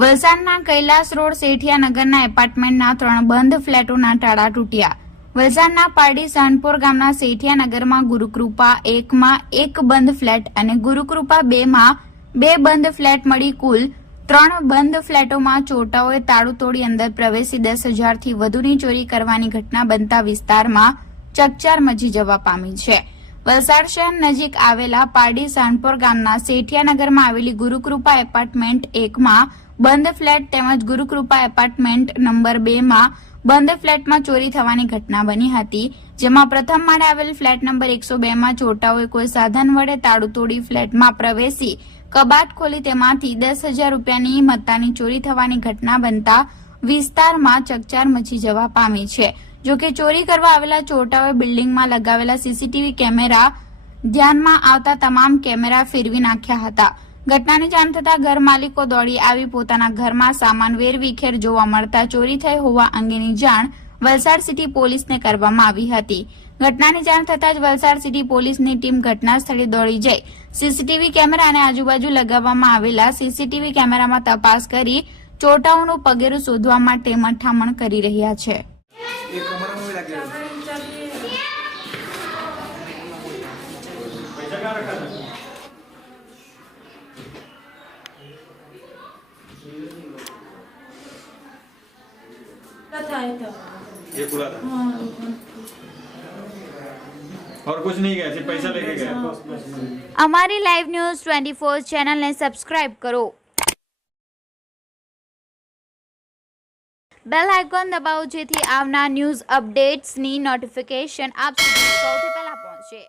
વલસાડના કૈલાસ રોડ સેઠિયાનગરના એપાર્ટમેન્ટના ત્રણ બંધ ફ્લેટોના તાળા તૂટ્યા. વલસાડના પારડી સાનપોર ગામના સેઠિયાનગરમાં ગુરુકૃપા એકમાં એક બંધ ફ્લેટ અને ગુરુકૃપા બેમાં બે બંધ ફ્લેટ મળી કુલ ત્રણ બંધ ફ્લેટોમાં ચોટાઓએ તાળું તોડી અંદર પ્રવેશી દસ હજારથી વધુની ચોરી કરવાની ઘટના બનતા વિસ્તારમાં ચકચાર મચી જવા પામી છે. વલસાડ શહેર નજીક આવેલા પારડી સાનપોર ગામના સેઠિયાનગરમાં આવેલી ગુરુકૃપા એપાર્ટમેન્ટ એકમાં બંધ ફ્લેટ તેમજ ગુરુકૃપા એપાર્ટમેન્ટ નંબર બે માં બંધ ફ્લેટમાં ચોરી થવાની ઘટના બની હતી, જેમાં પ્રથમ માળે આવેલ ફ્લેટ નંબર એકસો બે માં ચોટાઓએ કોઈ સાધન વડે તાળું તોડી ફ્લેટમાં પ્રવેશી કબાટ ખોલી તેમાંથી દસ હજાર રૂપિયાની મત્તાની ચોરી થવાની ઘટના બનતા વિસ્તારમાં ચકચાર મચી જવા પામી છે. જોકે ચોરી કરવા આવેલા ચોટાઓએ બિલ્ડિંગમાં લગાવેલા સીસીટીવી કેમેરા ધ્યાનમાં આવતા તમામ કેમેરા ફેરવી નાખ્યા હતા. ઘટનાની જાણ થતાં ઘર માલિકો દોડી આવી પોતાના ઘરમાં સામાન વેરવિખેર જોવા મળતા ચોરી થઈ હોવા અંગેની જાણ વલસાડ સિટી પોલીસને કરવામાં આવી હતી. ઘટનાની જાણ થતાં જ વલસાડ સિટી પોલીસની ટીમ ઘટના સ્થળે દોડી જઈ સીસીટીવી કેમેરા અને આજુબાજુ લગાવવામાં આવેલા સીસીટીવી કેમેરામાં તપાસ કરી ચોટાઓનું પગેરું શોધવા માટે મઠામણ કરી રહ્યા છે. કમરમાં था है तो ये खुला था हाँ और कुछ नहीं गया सिर्फ पैसा लेके गया અમારી લાઈવ ન્યૂઝ ટ્વેન્ટી ફોર ચેનલને સબસ્ક્રાઇબ કરો બેલ આઇકોન દબાવો જેથી આવનાર ન્યૂઝ અપડેટ્સની નોટિફિકેશન આપ સુધી સૌથી પહેલા પહોંચે